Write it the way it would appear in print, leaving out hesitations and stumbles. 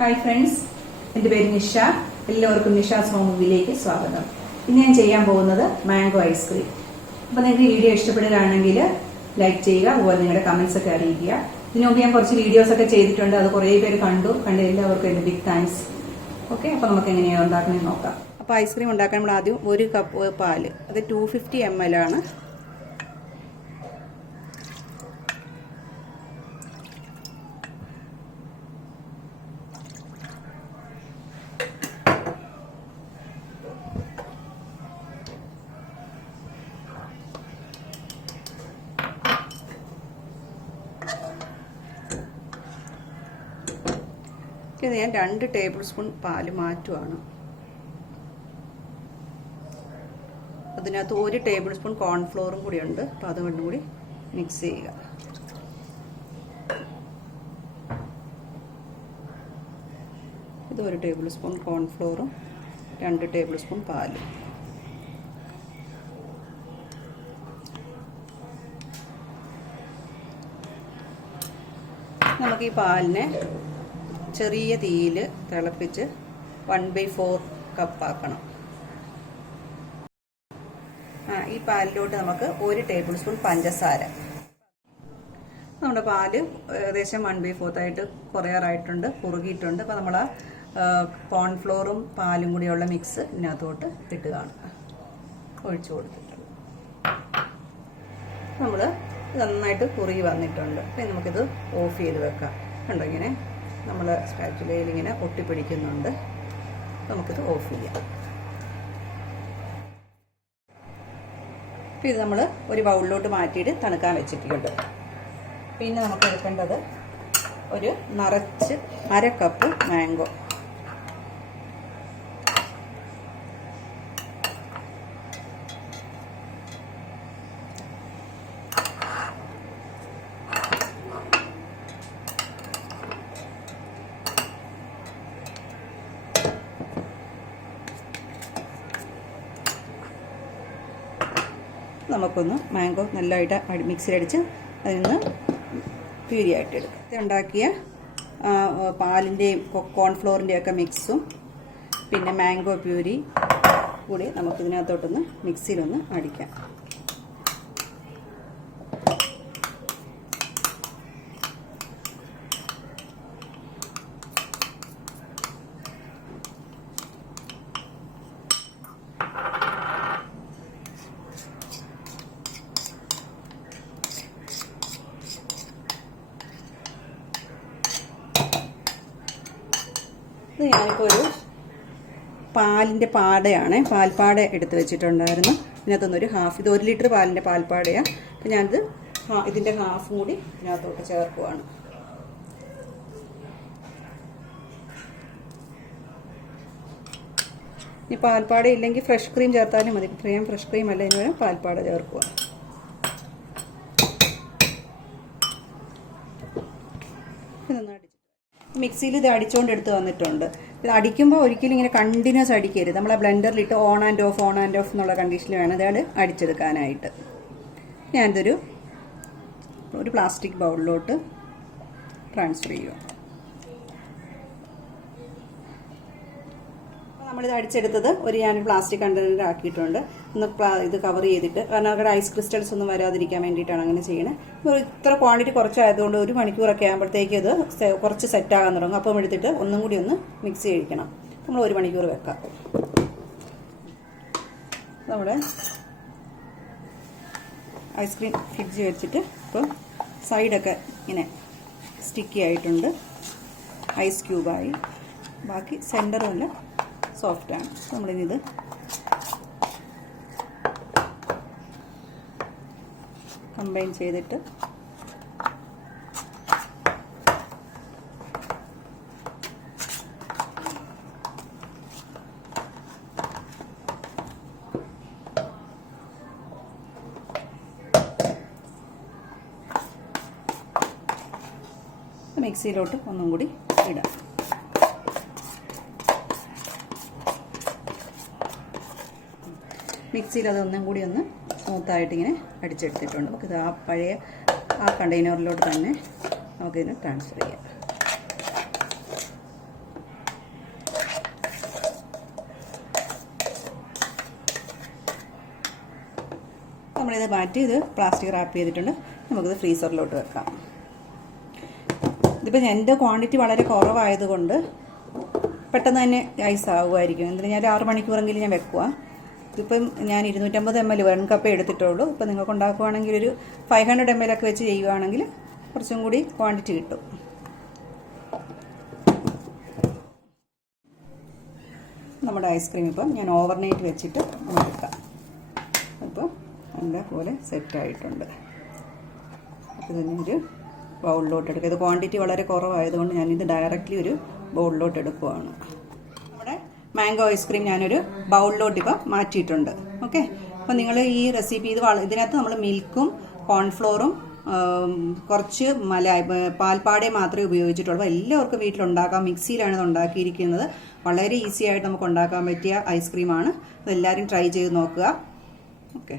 Hi friends, എൻ്റെ പേര് നിഷ. എല്ലാവർക്കും നിഷാസ് ഹോം മൂവിയിലേക്ക് സ്വാഗതം. ഇന്ന് ഞാൻ ചെയ്യാൻ പോകുന്നത് മാംഗോ ഐസ്ക്രീം. അപ്പോൾ നിങ്ങൾക്ക് വീഡിയോ ഇഷ്ടപ്പെടുകയാണെങ്കിൽ ലൈക്ക് ചെയ്യുക, അതുപോലെ നിങ്ങളുടെ കമന്റ്സ് ഒക്കെ അറിയിക്കുക. ഇതിനു മുമ്പ് ഞാൻ കുറച്ച് വീഡിയോസ് ഒക്കെ ചെയ്തിട്ടുണ്ട്, അത് കുറേ പേര് കണ്ട എല്ലാവർക്കും എൻ്റെ ബിഗ് താങ്ക്സ്. ഓക്കെ, അപ്പോൾ നമുക്ക് എങ്ങനെയാണ് ഉണ്ടാക്കണമെന്ന് നോക്കാം. അപ്പോൾ ഐസ്ക്രീം ഉണ്ടാക്കാൻ നമ്മൾ ആദ്യം 1 കപ്പ് പാല്, അത് 250 ml ആണ്. ഇത് ഞാൻ 2 ടേബിൾ സ്പൂൺ പാല് മാറ്റുവാണ്. അതിനകത്ത് 1 ടേബിൾ സ്പൂൺ കോൺഫ്ലോറും കൂടി ഉണ്ട്. അപ്പോൾ അതുകൊണ്ടും കൂടി മിക്സ് ചെയ്യുക. ഇത് 1 ടേബിൾ സ്പൂൺ കോൺഫ്ലോറും 2 ടേബിൾ സ്പൂൺ പാലും. നമുക്ക് ഈ പാലിനെ ചെറിയ തീയിൽ തിളപ്പിച്ച് 1/4 കപ്പാക്കണം. ഈ പാലിലോട്ട് നമുക്ക് 1 ടേബിൾ സ്പൂൺ പഞ്ചസാര. നമ്മുടെ പാല് ഏകദേശം 1/4 ആയിട്ട് കുറയാറായിട്ടുണ്ട്, കുറുകിയിട്ടുണ്ട്. അപ്പോൾ നമ്മൾ കോൺഫ്ലോറും പാലും കൂടിയുള്ള മിക്സ് ഇതിനകത്തോട്ട് ഇട്ടുകയാണ് ഒഴിച്ചു കൊടുത്തിട്ടുണ്ട്. നമ്മൾ നന്നായിട്ട് കുറുകി വന്നിട്ടുണ്ട്. അപ്പം നമുക്കിത് ഓഫ് ചെയ്ത് വെക്കാം. കണ്ടോ, ഇങ്ങനെ നമ്മൾ സ്പാച്ചുലയിൽ ഇങ്ങനെ ഒട്ടിപ്പിടിക്കുന്നുണ്ട്. നമുക്കിത് ഓഫ് ചെയ്യാം. ഇത് നമ്മൾ ഒരു ബൗളിലോട്ട് മാറ്റിയിട്ട് തണുക്കാൻ വെച്ചിട്ടുണ്ട്. പിന്നെ നമുക്ക് എടുക്കേണ്ടത് ഒരു നിറച്ച് 1/2 കപ്പ് മാംഗോ. നമുക്കൊന്ന് മാംഗോ നല്ലതായിട്ട് മിക്സിയിലടിച്ച് അതിൽ നിന്ന് പ്യൂരി ആയിട്ട് എടുക്കാം. ഇത് ഉണ്ടാക്കിയ പാലിൻ്റെയും കോൺഫ്ലോറിൻ്റെയൊക്കെ മിക്സും പിന്നെ മാംഗോ പ്യൂരി കൂടി നമുക്കിതിനകത്തോട്ടൊന്ന് മിക്സിയിലൊന്ന് അടിക്കാം. ഇത് ഞാനിപ്പോൾ ഒരു പാലിൻ്റെ പാടയാണ്, പാൽപ്പാട എടുത്ത് വെച്ചിട്ടുണ്ടായിരുന്നു. ഇതിനകത്തുനിന്നൊരു ഹാഫ്, ഇത് 1 ലിറ്റർ പാലിൻ്റെ പാൽപ്പാടയാണ്. അപ്പോൾ ഞാനിത് ഇതിൻ്റെ ഹാഫ് കൂടി ഇതിനകത്തോട്ട് ചേർക്കുവാണ്. ഈ പാൽപ്പാട ഇല്ലെങ്കിൽ ഫ്രഷ് ക്രീം ചേർത്താലും മതി. ഞാൻ ഫ്രഷ് ക്രീം അല്ല, ഇതിന് പാൽപ്പാട ചേർക്കുക. മിക്സിയിൽ ഇത് അടിച്ചുകൊണ്ട് എടുത്ത് വന്നിട്ടുണ്ട്. ഇത് അടിക്കുമ്പോൾ ഒരിക്കലും ഇങ്ങനെ കണ്ടിന്യൂസ് അടിക്കരുത്. നമ്മൾ ആ ബ്ലെൻഡറിലിട്ട് ഓൺ ആൻഡ് ഓഫ് എന്നുള്ള കണ്ടീഷനിൽ വേണം ഇത് അടിച്ചെടുക്കാനായിട്ട്. ഞാനിതൊരു പ്ലാസ്റ്റിക് ബൗളിലോട്ട് ട്രാൻസ്ഫർ ചെയ്യുക. നമ്മളിത് അടിച്ചെടുത്തത് ഞാൻ പ്ലാസ്റ്റിക് കണ്ടെയ്നർ ആക്കിയിട്ടുണ്ട്. ഒന്ന് ഇത് കവർ ചെയ്തിട്ട്, കാരണം അവിടെ ഐസ് ക്രിസ്റ്റൽസ് ഒന്നും വരാതിരിക്കാൻ വേണ്ടിയിട്ടാണ് അങ്ങനെ ചെയ്യണത്. ഇത്ര ക്വാണ്ടിറ്റി കുറച്ചായതുകൊണ്ട് 1 മണിക്കൂറൊക്കെ ആകുമ്പോഴത്തേക്ക് ഇത് കുറച്ച് സെറ്റാകാൻ തുടങ്ങും. അപ്പം എടുത്തിട്ട് ഒന്നും കൂടി ഒന്ന് മിക്സ് ചെയ്യിക്കണം. നമ്മൾ 1 മണിക്കൂർ വെക്കാം. നമ്മുടെ ഐസ്ക്രീം ഫ്രിഡ്ജ് വെച്ചിട്ട് ഇപ്പം സൈഡൊക്കെ ഇങ്ങനെ സ്റ്റിക്കി ആയിട്ടുണ്ട്, ഐസ് ക്യൂബായി. ബാക്കി സെൻറ്ററും അല്ല സോഫ്റ്റാണ്. നമ്മളിത് കമ്പൈൻ ചെയ്തിട്ട് മിക്സിയിലോട്ട് ഒന്നും കൂടി ഇടാം. മിക്സിയിൽ അതൊന്നും കൂടി ഒന്ന് സ്മൂത്തായിട്ട് ഇങ്ങനെ അടിച്ചെടുത്തിട്ടുണ്ട്. നമുക്കിത് ആ പഴയ കണ്ടെയ്നറിലോട്ട് തന്നെ നമുക്കിതിനെ ട്രാൻസ്ഫർ ചെയ്യാം. നമ്മളിത് മാറ്റി ഇത് പ്ലാസ്റ്റിക് റാപ്പ് ചെയ്തിട്ടുണ്ട്. നമുക്കിത് ഫ്രീസറിലോട്ട് വെക്കാം. ഇതിപ്പോൾ എൻ്റെ ക്വാണ്ടിറ്റി വളരെ കുറവായതുകൊണ്ട് പെട്ടെന്ന് തന്നെ ഐസ് ആകുമായിരിക്കും. എന്തിനാ ഞാൻ 6 മണിക്കൂറെങ്കിലും ഞാൻ വെക്കുക. ഇതിപ്പം ഞാൻ 250 ml 1 കപ്പ് എടുത്തിട്ടുള്ളൂ. ഇപ്പം നിങ്ങൾക്ക് ഉണ്ടാക്കുകയാണെങ്കിൽ ഒരു 500 ml ഒക്കെ വെച്ച് ചെയ്യുകയാണെങ്കിൽ കുറച്ചും കൂടി ക്വാണ്ടിറ്റി കിട്ടും. നമ്മുടെ ഐസ്ക്രീം ഇപ്പം ഞാൻ ഓവർനൈറ്റ് വെച്ചിട്ട് എടുക്കാം. അപ്പോൾ നല്ല പോലെ സെറ്റായിട്ടുണ്ട്. അപ്പോൾ ഇതിന് ഒരു ബൗളിലോട്ട് എടുക്കുക. ഇത് ക്വാണ്ടിറ്റി വളരെ കുറവായതുകൊണ്ട് ഞാനിത് ഡയറക്റ്റ്ലി ഒരു ബൗളിലോട്ട് എടുക്കുവാണ്. നമ്മുടെ മാംഗോ ഐസ്ക്രീം ഞാനൊരു ബൗളിലോട്ട് ഇപ്പം മാറ്റിയിട്ടുണ്ട്. ഓക്കെ, അപ്പോൾ നിങ്ങൾ ഈ റെസിപ്പി ഇതിനകത്ത് നമ്മൾ മിൽക്കും കോൺഫ്ലോറും കുറച്ച് പാൽപ്പാടെ മാത്രമേ ഉപയോഗിച്ചിട്ടുള്ളൂ. എല്ലാവർക്കും വീട്ടിലുണ്ടാക്കാം. മിക്സിയിലാണ് ഇത് ഉണ്ടാക്കിയിരിക്കുന്നത്. വളരെ ഈസി ആയിട്ട് നമുക്ക് ഉണ്ടാക്കാൻ പറ്റിയ ഐസ്ക്രീമാണ്. അതെല്ലാവരും ട്രൈ ചെയ്ത് നോക്കുക. ഓക്കെ.